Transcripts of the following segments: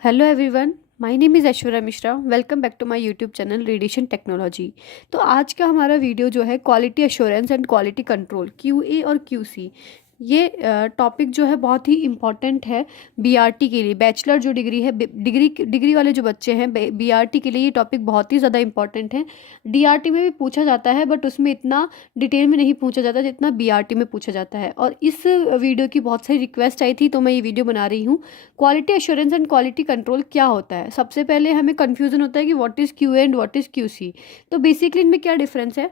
Hello everyone, my name is Aishwarya Mishra. Welcome back to my YouTube channel radiation technology. तो आज का हमारा video जो है quality assurance and quality control QA और QC, ये टॉपिक जो है बहुत ही इम्पॉर्टेंट है बीआरटी के लिए। बैचलर जो डिग्री है, डिग्री वाले जो बच्चे हैं बीआरटी के लिए ये टॉपिक बहुत ही ज़्यादा इम्पॉर्टेंट है। डीआरटी में भी पूछा जाता है बट उसमें इतना डिटेल में नहीं पूछा जाता जितना बीआरटी में पूछा जाता है। और इस वीडियो की बहुत सारी रिक्वेस्ट आई थी तो मैं ये वीडियो बना रही हूँ। Quality assurance and quality control क्या होता है? सबसे पहले हमें कन्फ्यूज़न होता है कि what is QA and what is QC। तो बेसिकली इनमें क्या डिफरेंस है?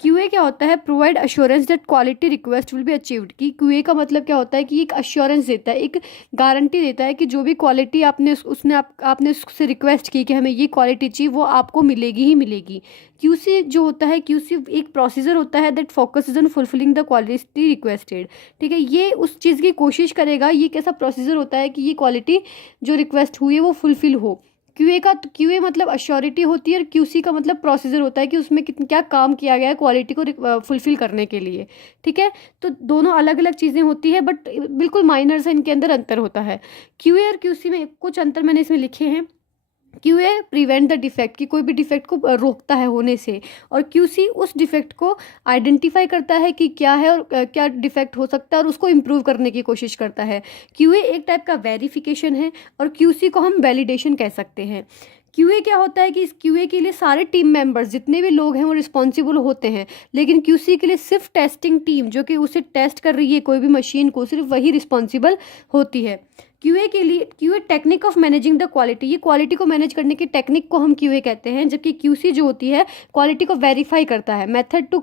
QA क्या होता है? Provide assurance that quality request will be achieved. कि QA का मतलब क्या होता है कि एक अश्योरेंस देता है, एक गारंटी देता है कि जो भी क्वालिटी आपने उससे रिक्वेस्ट की कि हमें ये क्वालिटी चाहिए वो आपको मिलेगी ही मिलेगी। QC जो होता है, QC एक प्रोसीजर होता है that focuses on fulfilling the quality requested. ठीक है, ये उस चीज़ की कोशिश करेगा। ये कैसा प्रोसीजर होता है कि ये क्वालिटी जो रिक्वेस्ट हुई है वो फुलफिल हो। QA मतलब अश्योरिटी होती है और QC का मतलब प्रोसीजर होता है कि उसमें कितना क्या काम किया गया है क्वालिटी को फुलफिल करने के लिए। ठीक है, तो दोनों अलग अलग चीज़ें होती है बट बिल्कुल माइनर से इनके अंदर अंतर होता है। QA और QC में कुछ अंतर मैंने इसमें लिखे हैं। QA प्रिवेंट द डिफेक्ट, कि कोई भी डिफेक्ट को रोकता है होने से, और QC उस डिफेक्ट को आइडेंटिफाई करता है कि क्या है और क्या डिफेक्ट हो सकता है और उसको इम्प्रूव करने की कोशिश करता है। QA एक टाइप का वेरिफिकेशन है और QC को हम वैलिडेशन कह सकते हैं। QA क्या होता है कि इस QA के लिए सारे टीम मेंबर्स जितने भी लोग हैं वो रिस्पॉन्सिबल होते हैं, लेकिन QC के लिए सिर्फ टेस्टिंग टीम जो कि उसे टेस्ट कर रही है कोई भी मशीन को, सिर्फ वही रिस्पॉन्सिबल होती है। QA के लिए QA technique of managing the quality, ये क्वालिटी को मैनेज करने की टेक्निक को हम QA कहते हैं, जबकि QC जो होती है क्वालिटी को वेरीफाई करता है, मेथड टू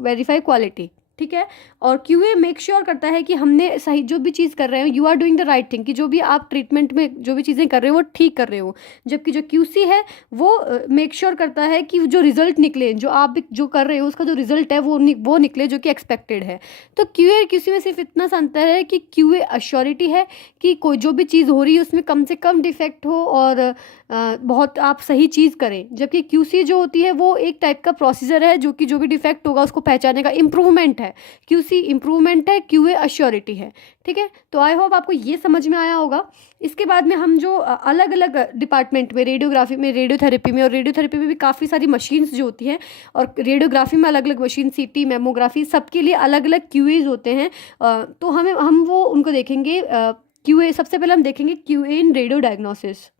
वेरीफाई क्वालिटी। ठीक है, और QA मेक श्योर करता है कि हमने सही जो भी चीज़ कर रहे हो, you are doing the right thing, कि जो भी आप ट्रीटमेंट में जो भी चीज़ें कर रहे हो वो ठीक कर रहे हो। जबकि जो QC है वो मेक श्योर करता है कि जो रिजल्ट निकले, जो आप जो कर रहे हो उसका जो रिजल्ट है वो निकले जो कि एक्सपेक्टेड है। तो QA और QC में सिर्फ इतना सा अंतर है कि QA अश्योरिटी है कि कोई जो भी चीज़ हो रही है उसमें कम से कम डिफेक्ट हो और बहुत आप सही चीज़ करें, जबकि QC जो होती है वो एक टाइप का प्रोसीजर है जो कि जो भी डिफेक्ट होगा उसको पहचाने का इम्प्रूवमेंट है। QC इम्प्रूवमेंट है, QA अश्योरिटी है। ठीक है, तो आई होप आपको ये समझ में आया होगा। इसके बाद में हम जो अलग अलग डिपार्टमेंट में, रेडियोग्राफी में, रेडियोथेरेपी में, और रेडियोथेरेपी में भी काफ़ी सारी मशीन्स जो होती हैं, और रेडियोग्राफी में अलग अलग मशीन, CT, मेमोग्राफी, सबके लिए अलग अलग QAs होते हैं। तो हम वो उनको देखेंगे। QA सबसे पहले हम देखेंगे QA इन रेडियो डायग्नोसिस।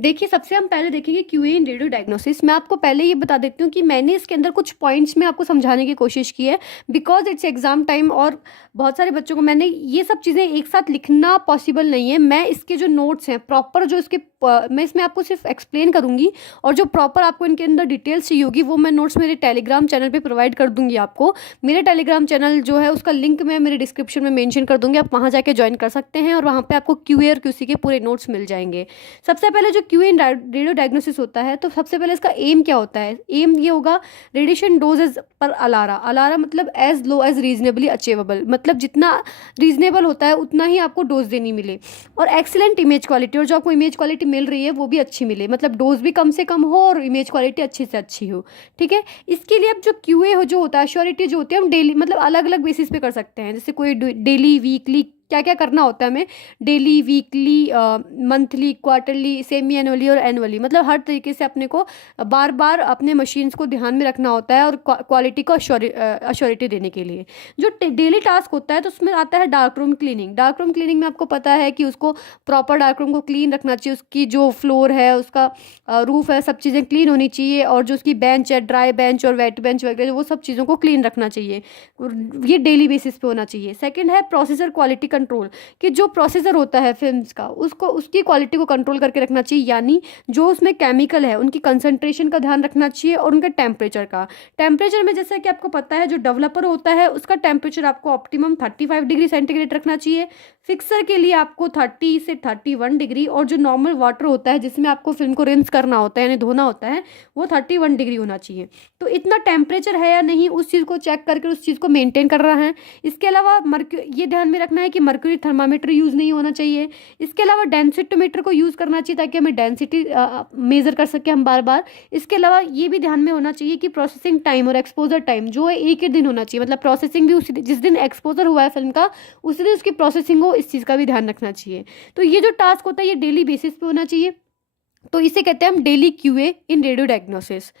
देखिए, सबसे हम पहले देखेंगे QA इन रेडियो डायग्नोसिस। मैं आपको पहले ये बता देती हूँ कि मैंने इसके अंदर कुछ पॉइंट्स में आपको समझाने की कोशिश की है, बिकॉज इट्स एग्जाम टाइम और बहुत सारे बच्चों को मैंने ये सब चीज़ें एक साथ लिखना पॉसिबल नहीं है। मैं इसके जो नोट्स हैं प्रॉपर, जो इसके मैं इसमें आपको सिर्फ एक्सप्लेन करूँगी, और जो प्रॉपर आपको इनके अंदर डिटेल्स चाहिए होगी वो मैं नोट्स मेरे टेलीग्राम चैनल पर प्रोवाइड कर दूँगी आपको। मेरे टेलीग्राम चैनल जो है उसका लिंक मैं मेरे डिस्क्रिप्शन में मेंशन कर दूँगी, आप वहाँ जाके ज्वाइन कर सकते हैं और वहाँ पे आपको QA और QC के पूरे नोट्स मिल जाएंगे। सबसे पहले जो QA इन रेडियो डायग्नोसिस होता है, तो सबसे पहले इसका एम क्या होता है? एम ये होगा रेडिएशन डोजेज पर अलारा। अलारा मतलब as low as reasonably achievable, मतलब जितना रीजनेबल होता है उतना ही आपको डोज देनी मिले। और एक्सीलेंट इमेज क्वालिटी, और जो आपको इमेज क्वालिटी मिल रही है वो भी अच्छी मिले, मतलब डोज भी कम से कम हो और इमेज क्वालिटी अच्छी से अच्छी हो। ठीक है, इसके लिए अब जो QA हो जो होता है, श्योरिटी जो होती है, हम डेली मतलब अलग अलग बेसिस पे कर सकते हैं। जैसे कोई डेली, वीकली, क्या क्या करना होता है हमें, daily, weekly, monthly, quarterly, semi annually और एनुअली, मतलब हर तरीके से अपने को बार बार अपने मशीन्स को ध्यान में रखना होता है और क्वालिटी को अश्योरिटी देने के लिए। जो डेली टास्क होता है तो उसमें आता है dark room cleaning. Dark room cleaning में आपको पता है कि उसको प्रॉपर डार्क रूम को क्लीन रखना चाहिए, उसकी जो फ्लोर है, उसका रूफ है, सब चीज़ें क्लीन होनी चाहिए, और जो उसकी बेंच है, ड्राई बेंच और वेट बेंच वगैरह, वो सब चीज़ों को क्लीन रखना चाहिए। ये डेली बेसिस पे होना चाहिए। सेकंड है प्रोसेसर क्वालिटी कंट्रोल, कि जो प्रोसेसर होता है फिल्म्स का उसको उसकी क्वालिटी को कंट्रोल करके रखना चाहिए, यानी जो उसमें केमिकल है उनकी कंसंट्रेशन का ध्यान रखना चाहिए और उनके टेम्परेचर का। टेम्परेचर में जैसा कि आपको पता है जो डेवलपर होता है उसका टेम्परेचर आपको ऑप्टिमम 35 डिग्री सेंटीग्रेड रखना चाहिए। फिक्सर के लिए आपको 30 से 31 डिग्री, और जो नॉर्मल वाटर होता है जिसमें आपको फिल्म को रिंस करना होता है यानी धोना होता है वो 31 डिग्री होना चाहिए। तो इतना टेम्परेचर है या नहीं उस चीज़ को चेक करके उस चीज़ को मेंटेन कर रहा है। इसके अलावा ये ध्यान में रखना है कि मर्क्यूरी थर्मामीटर यूज़ नहीं होना चाहिए। इसके अलावा डेंसिटोमीटर को यूज़ करना चाहिए ताकि हमें डेंसिटी मेज़र कर सके हम बार बार। इसके अलावा ये भी ध्यान में होना चाहिए कि प्रोसेसिंग टाइम और एक्सपोजर टाइम जो है एक ही दिन होना चाहिए, मतलब प्रोसेसिंग भी उसी जिस दिन एक्सपोजर हुआ है फिल्म का उसी दिन उसकी प्रोसेसिंग हो आपको इस चीज़ का भी ध्यान रखना चाहिए। तो ये जो टास्क होता है ये डेली बेसिस पे होना चाहिए, तो इसे कहते हैं हम डेली क्यूए इन रेडियो डायग्नोसिस।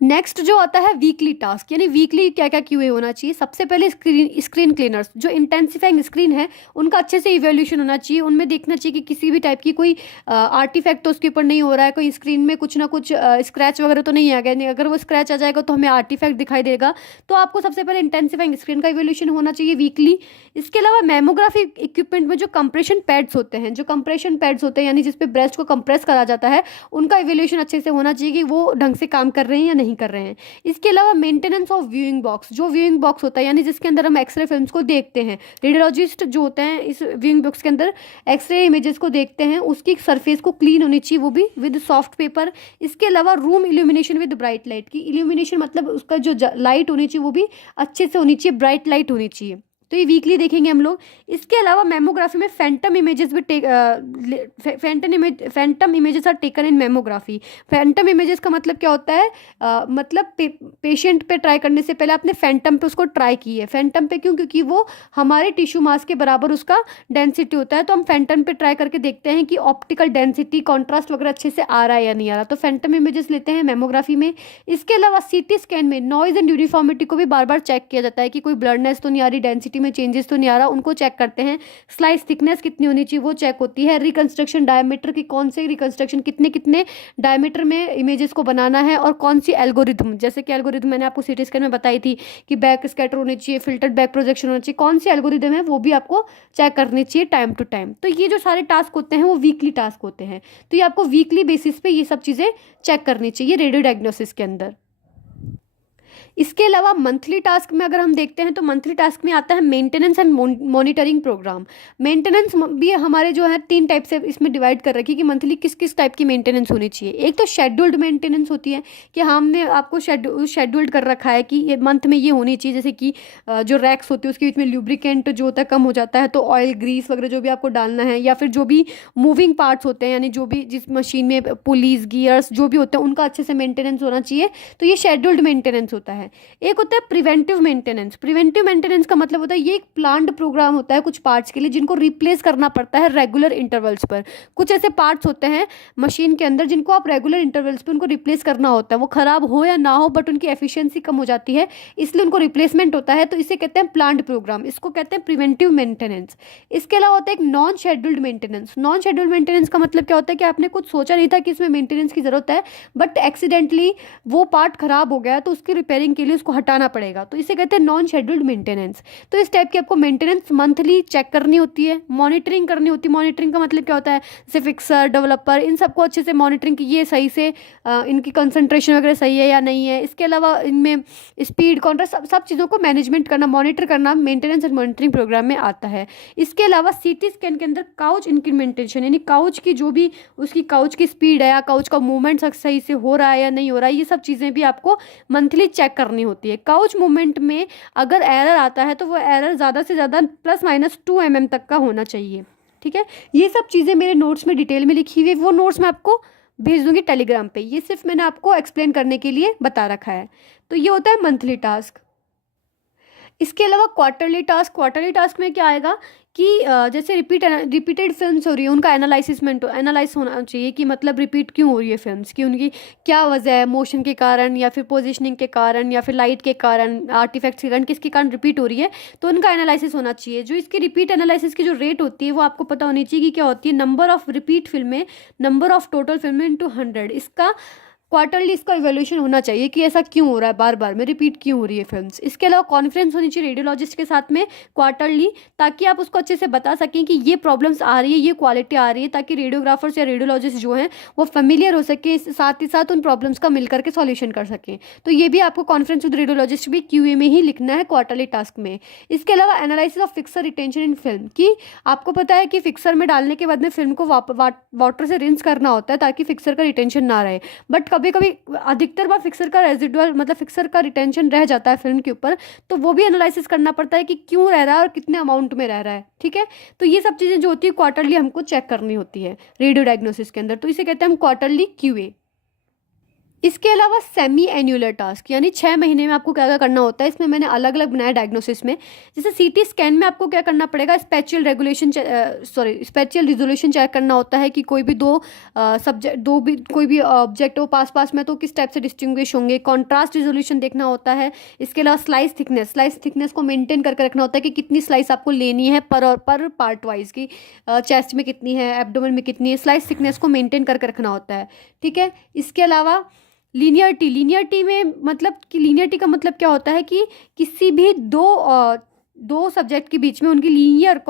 नेक्स्ट जो आता है वीकली टास्क, यानी वीकली क्या क्या क्यूए होना चाहिए। सबसे पहले स्क्रीन क्लीनर्स, जो इंटेंसिफाइंग स्क्रीन है उनका अच्छे से इवोल्यूशन होना चाहिए। उनमें देखना चाहिए कि किसी भी टाइप की कोई आर्टिफैक्ट तो उसके ऊपर नहीं हो रहा है, कोई स्क्रीन में कुछ ना कुछ स्क्रैच वगैरह तो नहीं आ गया। नहीं, अगर वो स्क्रैच आ जाएगा तो हमें आर्टिफैक्ट दिखाई देगा। तो आपको सबसे पहले इंटेंसिफाइंग स्क्रीन का इवोल्यूशन होना चाहिए वीकली। इसके अलावा मेमोग्राफी इक्विपमेंट में जो कंप्रेशन पैड्स होते हैं, यानी जिसपे ब्रेस्ट को कंप्रेस करा जाता है, उनका इवोल्यूशन अच्छे से होना चाहिए कि वो ढंग से काम कर रहे हैं या नहीं कर रहे हैं। इसके अलावा मेंटेनेंस ऑफ व्यूइंग बॉक्स, जो व्यूइंग बॉक्स होता है यानी जिसके अंदर हम एक्सरे फिल्म्स को देखते हैं, रेडियोलॉजिस्ट जो होते हैं इस व्यूइंग बॉक्स के अंदर एक्सरे इमेजेस को देखते हैं, उसकी सरफेस को क्लीन होनी चाहिए, वो भी विद सॉफ्ट पेपर। इसके अलावा room illumination with bright light, की इल्यूमिनेशन मतलब उसका जो लाइट होनी चाहिए वो भी अच्छे से होनी चाहिए, ब्राइट लाइट होनी चाहिए। तो ये वीकली देखेंगे हम लोग। इसके अलावा मेमोग्राफी में फैंटम इमेजेस भी phantom images are taken in mammography. Phantom images का मतलब क्या होता है, मतलब पेशेंट पे ट्राई करने से पहले आपने फैंटम पे उसको ट्राई की है। फैंटम पे क्यों, क्योंकि वो हमारे टिश्यू मास के बराबर उसका डेंसिटी होता है, तो हम फैंटम पे ट्राई करके देखते हैं कि ऑप्टिकल डेंसिटी कॉन्ट्रास्ट वगैरह अच्छे से आ रहा है या नहीं आ रहा, तो फैंटम इमेजेस लेते हैं मेमोग्राफी में। इसके अलावा सीटी स्कैन में नॉइज एंड यूनिफॉर्मिटी को भी बार बार चेक किया जाता है कि कोई ब्लडनेस तो नहीं आ रही, डेंसिटी में चेंजेस तो नहीं आ रहा, उनको चेक करते हैं। स्लाइस थिकनेस कितनी होनी चाहिए वो चेक होती है। रिकंस्ट्रक्शन डायमीटर की, कौन से रिकंस्ट्रक्शन कितने कितने डायमीटर में इमेजेस को बनाना है, और कौन सी एल्गोरिथम, जैसे कि एल्गोरिथम मैंने आपको सीटी स्कैन में बताई थी कि बैक स्कैटर होनी चाहिए, फिल्टर्ड बैक प्रोजेक्शन होना चाहिए, कौन सी एल्गोरिथम है वो भी आपको चेक करनी चाहिए टाइम टू टाइम। तो ये जो सारे टास्क होते हैं वो वीकली टास्क होते हैं, तो ये आपको वीकली बेसिस पे ये सब चीज़ें चेक करनी चाहिए रेडियो डायग्नोसिस के अंदर। इसके अलावा मंथली टास्क में अगर हम देखते हैं तो मंथली टास्क में आता है maintenance and monitoring programme. Maintenance भी हमारे जो है 3 टाइप से इसमें डिवाइड कर रखी है कि मंथली किस किस टाइप की मेंटेनेंस होनी चाहिए। एक तो शेड्यूल्ड मेंटेनेंस होती है कि हमने आपको शेड्यूल्ड कर रखा है कि ये मंथ में ये होनी चाहिए, जैसे कि जो रैक्स होती है उसके बीच में ल्यूब्रिकेंट जो होता है कम हो जाता है, तो ऑयल ग्रीस वगैरह जो भी आपको डालना है, या फिर जो भी मूविंग पार्ट्स होते हैं यानी जो भी जिस मशीन में पुलीज गियर्स जो भी होते हैं उनका अच्छे से मेंटेनेंस होना चाहिए, तो ये शेड्यूल्ड मेंटेनेंस होता है। एक होता है प्रिवेंटिव मेंटेनेंस। प्रिवेंटिव मेंटेनेंस का मतलब होता है ये एक प्लान्ड प्रोग्राम होता है कुछ पार्ट्स के लिए जिनको रिप्लेस करना पड़ता है रेगुलर इंटरवल्स पर। कुछ ऐसे पार्ट्स होते हैं मशीन के अंदर जिनको आप रेगुलर इंटरवल्स पर उनको रिप्लेस करना होता है, वो खराब हो या ना हो बट उनकी एफिशिएंसी कम हो जाती है, इसलिए उनको रिप्लेसमेंट होता है, तो इसे कहते हैं प्लान्ड प्रोग्राम, इसको कहते हैं प्रिवेंटिव मेंटेनेंस। इसके अलावा होता है एक non scheduled maintenance. Non scheduled maintenance का मतलब क्या होता है कि आपने कुछ सोचा नहीं था कि इसमें मेंटेनेंस की जरूरत है, बट एक्सीडेंटली वो पार्ट खराब हो गया तो उसकी रिपेयरिंग के लिए उसको हटाना पड़ेगा, तो इसे कहते हैं नॉन शेड्यूल्ड मेंटेनेंस। तो इस टाइप की आपको मेंटेनेंस मंथली चेक करनी होती है, मॉनिटरिंग करनी होती है। मॉनिटरिंग का मतलब क्या होता है, जैसे फिक्सर, डेवलपर, इन सबको अच्छे से मॉनिटरिंग की ये सही से इनकी कंसंट्रेशन वगैरह सही है या नहीं है। इसके अलावा इनमें स्पीड कॉन्ट्रास्ट सब चीज़ों को मैनेजमेंट करना, मॉनिटर करना मेंटेनेंस एंड मॉनिटरिंग प्रोग्राम में आता है। इसके अलावा सीटी स्कैन के अंदर काउच इंक्रीमेंटेशन यानी काउच की जो भी उसकी काउच की स्पीड है या काउच का मूवमेंट सही से हो रहा है या नहीं हो रहा है, ये सब चीज़ें भी आपको मंथली चेक करनी होती है। काउच मूवमेंट में अगर एरर आता है तो वो एरर ज़्यादा से ज़्यादा ±2 mm तक का होना चाहिए। ठीक है, ये सब चीज़ें मेरे नोट्स में डिटेल में लिखी हुई है, वो नोट्स मैं आपको भेज दूंगी टेलीग्राम पे। ये सिर्फ मैंने आपको एक्सप्लेन करने के लिए बता रखा है। तो ये होता है मंथली टास्क। इसके अलावा क्वार्टरली टास्क में क्या आएगा कि जैसे रिपीटेड फिल्म्स हो रही है उनका एनालाइज होना चाहिए कि मतलब रिपीट क्यों हो रही है फिल्म्स, कि उनकी क्या वजह है, मोशन के कारण या फिर पोजीशनिंग के कारण या फिर लाइट के कारण, आर्टिफैक्ट्स के कारण, किसके कारण रिपीट हो रही है, तो उनका एनालिसिस होना चाहिए। जो इसकी रिपीट एनालिसिस की जो रेट होती है वो आपको पता होनी चाहिए कि क्या होती है, नंबर ऑफ रिपीट फिल्में, नंबर ऑफ टोटल फिल्में इंटू 100। इसका क्वार्टरली इसका इवैल्यूएशन होना चाहिए कि ऐसा क्यों हो रहा है, बार बार में रिपीट क्यों हो रही है फिल्म्स। इसके अलावा कॉन्फ्रेंस होनी चाहिए रेडियोलॉजिस्ट के साथ में क्वार्टरली, ताकि आप उसको अच्छे से बता सकें कि ये प्रॉब्लम्स आ रही है, ये क्वालिटी आ रही है, ताकि रेडियोग्राफर्स या रेडियोलॉजिस्ट जो हैं वो फेमिलियर हो सके, साथ ही साथ उन प्रॉब्लम्स का मिलकर के सॉल्यूशन कर सकें। तो ये भी आपको कॉन्फ्रेंस विद रेडियोलॉजिस्ट भी क्यूए में ही लिखना है क्वार्टरली टास्क में। इसके अलावा analysis of fixer retention in film, कि आपको पता है कि फिक्सर में डालने के बाद में फिल्म को वाटर से रिंस करना होता है ताकि फिक्सर का रिटेंशन ना रहे, बट कभी कभी अधिकतर बार फिक्सर का रेजिडुअल मतलब फिक्सर का रिटेंशन रह जाता है फिल्म के ऊपर, तो वो भी एनालिसिस करना पड़ता है कि क्यों रह रहा है और कितने अमाउंट में रह रहा है। ठीक है, तो ये सब चीज़ें जो होती है क्वार्टरली हमको चेक करनी होती है रेडियो डायग्नोसिस के अंदर, तो इसे कहते हैं हम क्वार्टरली क्यूए। इसके अलावा सेमी एन्युलर टास्क, यानी 6 महीने में आपको क्या क्या करना होता है, इसमें मैंने अलग अलग बनाया डायग्नोसिस में। जैसे सीटी स्कैन में आपको क्या करना पड़ेगा, spatial regulation spatial resolution check करना होता है कि कोई भी दो सब्जेक्ट दो भी कोई भी ऑब्जेक्ट हो पास पास में तो किस टाइप से डिस्टिंग्विश होंगे। कॉन्ट्रास्ट रिजोल्यूशन देखना होता है। इसके अलावा स्लाइस थिकनेस को मेंटेन करके रखना होता है कि कितनी स्लाइस आपको लेनी है पर पार्ट वाइज की, चेस्ट में कितनी है, एब्डोमेन में कितनी है, स्लाइस थिकनेस को मेंटेन करके रखना होता है। ठीक है। इसके अलावा लीनियरिटी में मतलब कि लीनियरिटी का मतलब क्या होता है कि किसी भी दो सब्जेक्ट के बीच में उनकी लीनियर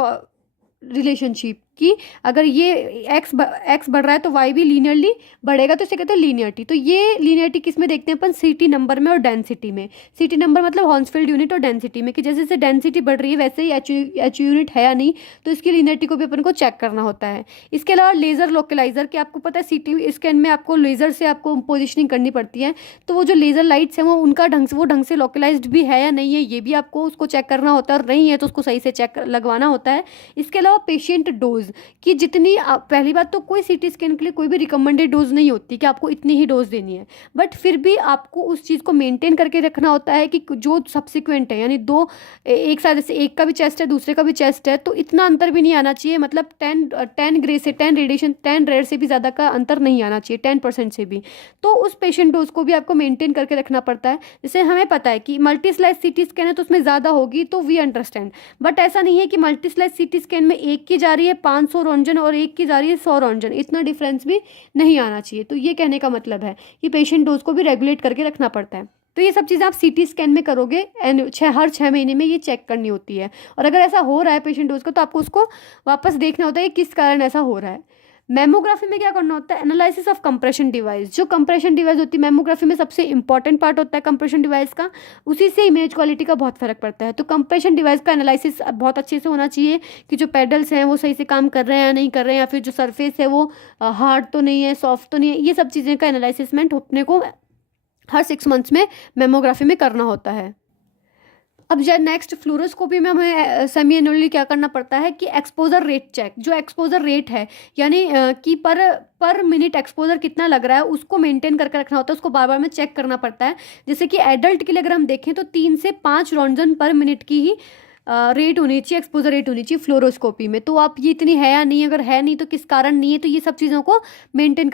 रिलेशनशिप कि अगर ये एक्स बढ़ रहा है तो वाई भी लीनियरली बढ़ेगा, तो इसे कहते हैं लीनियरिटी। तो ये लीनियरिटी किस में देखते हैं अपन, सीटी नंबर में और डेंसिटी में। सीटी नंबर मतलब हॉन्सफील्ड यूनिट, और डेंसिटी में कि जैसे जैसे डेंसिटी बढ़ रही है वैसे ही एच यूनिट है या नहीं, तो इसकी लीनियरिटी को भी अपन को चेक करना होता है। इसके अलावा लेजर लोकलाइजर, कि आपको पता है सीटी स्कैन में आपको लेजर से आपको पोजिशनिंग करनी पड़ती है, तो वो जो लेजर लाइट्स हैं वो उनका ढंग से लोकलाइज्ड भी है या नहीं है, ये भी आपको उसको चेक करना होता है, और नहीं है तो उसको सही से चेक लगवाना होता है। इसके अलावा पेशेंट डोज, कि जितनी पहली बात तो कोई सीटी स्कैन के लिए कोई भी रिकमेंडेड डोज नहीं होती कि आपको इतनी ही डोज देनी है, बट फिर भी आपको उस चीज़ को मेंटेन करके रखना होता है कि जो सब्सिक्वेंट है, यानी दो एक साथ, जैसे एक का भी चेस्ट है दूसरे का भी चेस्ट है, तो इतना अंतर भी नहीं आना चाहिए, मतलब 10 ग्रे से 10 रेडिएशन 10 रेड से भी ज़्यादा का अंतर नहीं आना चाहिए, 10% से भी। तो उस पेशेंट डोज को भी आपको मेंटेन करके रखना पड़ता है। जैसे हमें पता है कि मल्टी स्लाइस सीटी स्कैन है तो उसमें ज़्यादा होगी, तो वी अंडरस्टैंड, बट ऐसा नहीं है कि मल्टी स्लाइस सीटी स्कैन में एक की जा रही है 500 रॉन्जन और एक की जा रही है 100 रॉन्जन, इतना डिफरेंस भी नहीं आना चाहिए। तो ये कहने का मतलब है कि पेशेंट डोज को भी रेगुलेट करके रखना पड़ता है। तो ये सब चीज़ें आप सीटी स्कैन में करोगे एंड हर 6 महीने में ये चेक करनी होती है। और अगर ऐसा हो रहा है पेशेंट डोज का, तो आपको उसको वापस देखना होता है कि किस कारण ऐसा हो रहा है। मेमोग्राफी में क्या करना होता है, एनालिसिस ऑफ कंप्रेशन डिवाइस। जो कंप्रेशन डिवाइस होती है मेमोग्राफी में सबसे इंपॉर्टेंट पार्ट होता है कंप्रेशन डिवाइस का, उसी से इमेज क्वालिटी का बहुत फर्क पड़ता है। तो कंप्रेशन डिवाइस का एनालिसिस बहुत अच्छे से होना चाहिए कि जो पेडल्स हैं वो सही से काम कर रहे हैं या नहीं कर रहे हैं, या फिर जो सरफेस है वो हार्ड तो नहीं है, सॉफ्ट तो नहीं है। ये सब चीज़ें का एनालिसिसमेंट अपने को हर 6 मंथ्स में मेमोग्राफी में करना होता है। अब जो नेक्स्ट फ्लोरोस्कोपी में हमें सेमी एनुअली क्या करना पड़ता है कि एक्सपोजर रेट चेक। जो एक्सपोजर रेट है, यानी कि पर मिनट एक्सपोजर कितना लग रहा है उसको मेंटेन करके रखना होता है, उसको बार बार में चेक करना पड़ता है। जैसे कि एडल्ट के लिए अगर हम देखें तो 3 से 5 रॉन्जन पर मिनट की ही रेट होनी चाहिए, एक्सपोजर रेट होनी चाहिए फ्लोरोस्कोपी में। तो आप ये इतनी है या नहीं, अगर है नहीं तो किस कारण नहीं है, तो ये सब चीज़ों को मेंटेन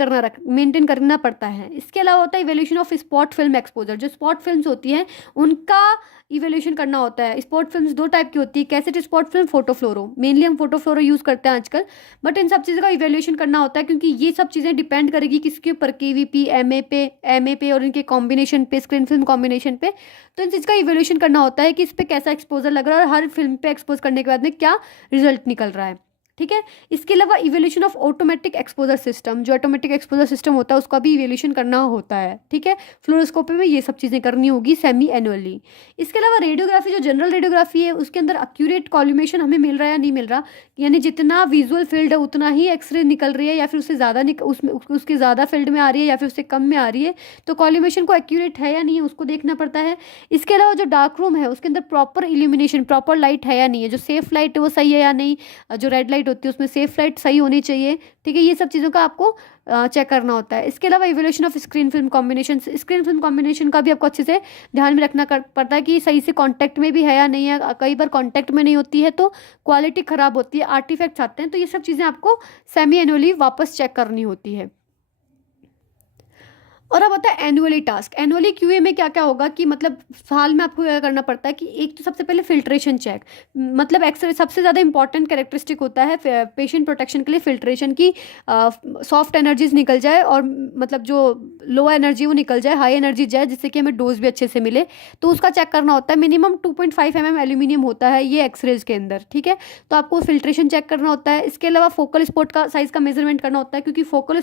करना पड़ता है। इसके अलावा होता है evaluation of spot film exposure. जो स्पॉट फिल्म्स होती हैं उनका इवेल्यूशन करना होता है। स्पॉट फिल्म्स 2 टाइप की होती है, कैसेट स्पॉट फिल्म, फोटो फ्लोरो। मेनली हम फोटो फ्लोरो यूज़ करते हैं आजकल, बट इन सब चीज़ों का इवेल्यूशन करना होता है क्योंकि ये सब चीज़ें डिपेंड करेगी किसके ऊपर, केवीपी, एमए पे और इनके कॉम्बिनेशन पे, स्क्रीन फिल्म कॉम्बिनेशन पे। तो इन चीज़ का इवेल्यूशन करना होता है कि इस पर कैसा एक्सपोजर लग रहा है और हर फिल्म पे एक्सपोज करने के बाद में क्या रिजल्ट निकल रहा है। ठीक है। इसके अलावा evaluation of automatic exposure system. जो ऑटोमेटिक एक्सपोजर सिस्टम होता है उसका भी इवेल्यूशन करना होता है। ठीक है। फ्लोरोस्कोपी में ये सब चीज़ें करनी होगी सेमी एनुअली। इसके अलावा रेडियोग्राफी, जो जनरल रेडियोग्राफी है उसके अंदर एक्यूरेट कॉल्यूमेशन हमें मिल रहा है या नहीं मिल रहा, यानी जितना विजुअल फील्ड है उतना ही एक्सरे निकल रही है या फिर उससे ज़्यादा उसमें उसके ज़्यादा फील्ड में आ रही है या फिर उससे कम में आ रही है, तो कॉल्यूमेशन को एक्यूरेट है या नहीं है उसको देखना पड़ता है। इसके अलावा जो डार्क रूम है उसके अंदर प्रॉपर इल्यूमिनेशन, प्रॉपर लाइट है या नहीं है, जो सेफ लाइट है वो सही है या नहीं, जो रेड लाइट होती है उसमें सेफ लाइट सही होनी चाहिए। ठीक है। ये सब चीज़ों का आपको चेक करना होता है। इसके अलावा evolution of screen film combination. Screen film combination का भी आपको अच्छे से ध्यान में रखना पड़ता है कि सही से कांटेक्ट में भी है या नहीं है। कई बार कांटेक्ट में नहीं होती है तो क्वालिटी ख़राब होती है, आर्टिफैक्ट्स आते हैं, तो ये सब चीज़ें आपको सेमी एनुअली वापस चेक करनी होती है। और अब आता है एनुअली टास्क। एनुअली क्यूए में क्या क्या होगा कि मतलब साल में आपको क्या करना पड़ता है कि एक तो सबसे पहले फिल्ट्रेशन चेक, मतलब एक्सरे सबसे ज़्यादा इंपॉर्टेंट कैरेक्टरिस्टिक होता है पेशेंट प्रोटेक्शन के लिए फिल्ट्रेशन की, सॉफ्ट एनर्जीज निकल जाए और मतलब जो लो एनर्जी वो निकल जाए, हाई एनर्जी जाए, जिससे कि हमें डोज भी अच्छे से मिले, तो उसका चेक करना होता है। मिनिमम 2.5 mm एल्यूमिनियम होता है ये एक्सरेज के अंदर। ठीक है। तो आपको फिल्ट्रेशन चेक करना होता है। इसके अलावा फोकल स्पॉट का साइज़ का मेजरमेंट करना होता है, क्योंकि focal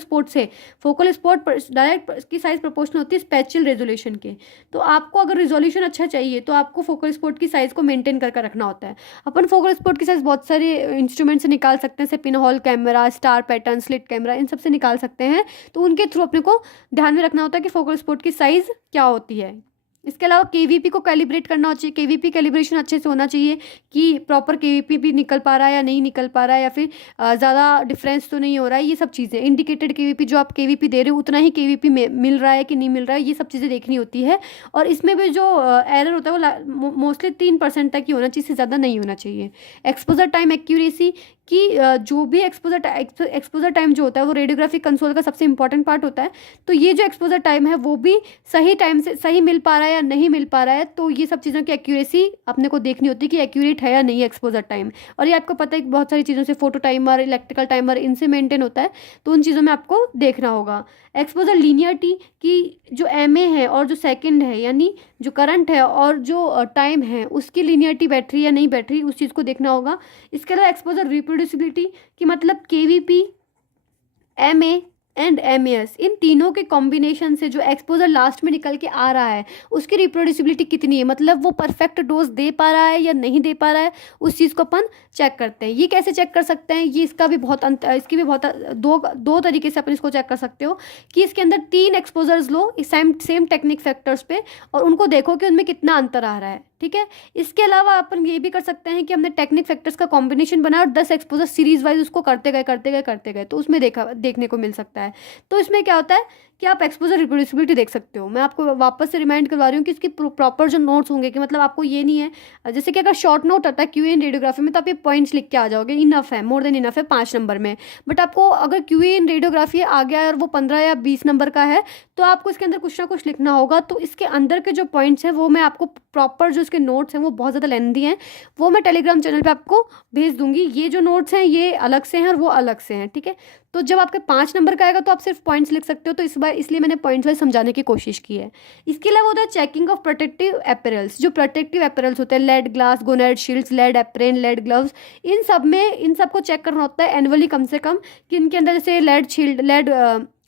spot direct size proportional होती है स्पेशियल रेजोल्यूशन के। तो आपको अगर रिजोल्यूशन अच्छा चाहिए तो आपको फोकल स्पॉट की साइज को मेंटेन करके रखना होता है। अपन फोकल स्पॉट की साइज बहुत सारे इंस्ट्रूमेंट से निकाल सकते हैं, जैसे pinhole camera, star pattern, slit camera, इन सब से निकाल सकते हैं। तो उनके थ्रू अपने को ध्यान में रखना होता है कि फोकल स्पॉट की साइज क्या होती है। इसके अलावा केवीपी को कैलिब्रेट करना चाहिए, केवीपी कैलिब्रेशन अच्छे से होना चाहिए कि प्रॉपर केवीपी भी निकल पा रहा है या नहीं निकल पा रहा है, या फिर ज़्यादा डिफरेंस तो नहीं हो रहा है। ये सब चीज़ें इंडिकेटेड केवीपी, जो आप केवीपी दे रहे हो उतना ही केवीपी मिल रहा है कि नहीं मिल रहा है, ये सब चीज़ें देखनी होती है। और इसमें भी जो एरर होता है वो मोस्टली 3% तक ही होना चाहिए, इससे ज़्यादा नहीं होना चाहिए। एक्सपोजर टाइम एक्यूरेसी कि जो भी एक्सपोजर टाइम जो होता है वो रेडियोग्राफिक कंसोल का सबसे इंपॉर्टेंट पार्ट होता है। तो ये जो एक्सपोजर टाइम है वो भी सही टाइम से सही मिल पा रहा है या नहीं मिल पा रहा है, तो ये सब चीज़ों की एक्यूरेसी अपने को देखनी होती है कि एक्यूरेट है या नहीं एक्सपोजर टाइम। और ये आपको पता है कि बहुत सारी चीज़ों से फोटो टाइमर, इलेक्ट्रिकल टाइमर, इनसे मेंटेन होता है, तो उन चीज़ों में आपको देखना होगा। एक्सपोजर लीनियरिटी कि जो एमए है और जो सेकंड है, यानी जो करंट है और जो टाइम है, उसकी लीनियरिटी बैठ रही है या नहीं बैठ रही, उस चीज़ को देखना होगा। इसके अलावा एक्सपोजर रिप्रोड्यूसिबिलिटी कि मतलब केवीपी, एमए एंड एमएस, इन तीनों के कॉम्बिनेशन से जो एक्सपोजर लास्ट में निकल के आ रहा है उसकी रिप्रोड्यूसिबिलिटी कितनी है, मतलब वो परफेक्ट डोज दे पा रहा है या नहीं दे पा रहा है, उस चीज़ को अपन चेक करते हैं। ये कैसे चेक कर सकते हैं, ये इसका भी बहुत इसकी भी बहुत दो तरीके से अपन इसको चेक कर सकते हो कि इसके अंदर 3 एक्सपोजर्स लो सेम टेक्निक फैक्टर्स पे और उनको देखो कि उनमें कितना अंतर आ रहा है, ठीक है। इसके अलावा अपन ये भी कर सकते हैं कि हमने टेक्निक फैक्टर्स का कॉम्बिनेशन बनाया और 10 एक्सपोजर सीरीज वाइज उसको करते गए तो उसमें देखने को मिल सकता है। तो इसमें क्या होता है कि आप एक्सपोजर रिप्रोड्यूसिबिलिटी देख सकते हो। मैं आपको वापस से रिमाइंड करवा रही हूँ कि इसकी प्रॉपर जो नोट्स होंगे, कि मतलब आपको ये नहीं है जैसे कि अगर शॉर्ट नोट आता है क्यूए इन रेडियोग्राफी में तो आप ये पॉइंट्स लिख के आ जाओगे, इनफ है, मोर देन इनफ है 5 नंबर में। बट आपको अगर क्यूए इन रेडियोग्राफी आ गया और वो 15 या 20 नंबर का है तो आपको इसके अंदर कुछ ना कुछ लिखना होगा। तो इसके अंदर के जो पॉइंट्स हैं वो मैं आपको प्रॉपर, जो इसके नोट्स हैं वो बहुत ज़्यादा लेंथी हैं, वो मैं टेलीग्राम चैनल पे आपको भेज दूंगी। ये जो नोट्स हैं ये अलग से हैं और वो अलग से हैं, ठीक है। तो जब आपके 5 नंबर का आएगा तो आप सिर्फ पॉइंट्स लिख सकते हो, तो इस बार इसलिए मैंने पॉइंट्स वाइज समझाने की कोशिश की है। इसके अलावा होता है चेकिंग ऑफ प्रोटेक्टिव अपैरल्स। जो प्रोटेक्टिव अपैरल्स होते हैं, lead glass, gonad shields, lead apron, lead gloves, इन सब को चेक करना होता है एनुअली कम से कम, कि इनके अंदर जैसे लेड शील्ड, लेड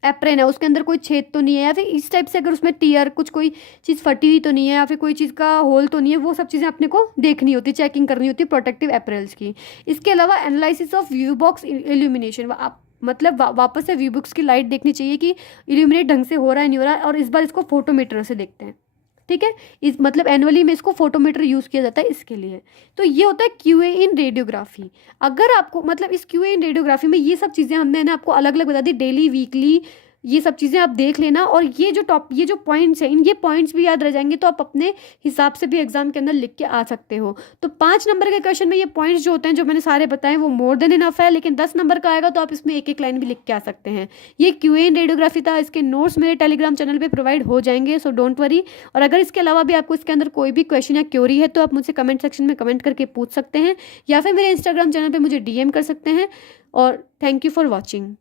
एप्रेन है उसके अंदर कोई छेद तो नहीं है, या फिर इस टाइप से अगर उसमें टीयर कुछ कोई चीज़ फटी हुई तो नहीं है, या फिर कोई चीज़ का होल तो नहीं है, वो सब चीज़ें अपने को देखनी होती, चेकिंग करनी होती है प्रोटेक्टिव अपैरल्स की। इसके अलावा analysis of view box illumination, मतलब वापस से व्यू बॉक्स की लाइट देखनी चाहिए कि इल्यूमिनेट ढंग से हो रहा है नहीं हो रहा है, और इस बार इसको फोटोमीटर से देखते हैं, ठीक है। इस मतलब एनुअली में इसको फोटोमीटर यूज़ किया जाता है इसके लिए। तो ये होता है क्यूए इन रेडियोग्राफी। अगर आपको मतलब इस क्यूए इन रेडियोग्राफी में ये सब चीज़ें हमने ना आपको अलग अलग बता दी, डेली, वीकली, ये सब चीज़ें आप देख लेना। और ये जो पॉइंट्स हैं, ये पॉइंट्स भी याद रह जाएंगे तो आप अपने हिसाब से भी एग्जाम के अंदर लिख के आ सकते हो। तो 5 नंबर के क्वेश्चन में ये पॉइंट्स जो होते हैं, जो मैंने सारे बताए, वो मोर देन इनफ है। लेकिन 10 नंबर का आएगा तो आप इसमें एक एक लाइन भी लिख के आ सकते हैं। ये क्यूए इन रेडियोग्राफी था, इसके नोट्स मेरे टेलीग्राम चैनल पर प्रोवाइड हो जाएंगे, सो डोंट वरी। और अगर इसके अलावा भी आपको इसके अंदर कोई भी क्वेश्चन या क्योरी है तो आप मुझसे कमेंट सेक्शन में कमेंट करके पूछ सकते हैं, या फिर मेरे इंस्टाग्राम चैनल पर मुझे DM कर सकते हैं। और थैंक यू फॉर वॉचिंग।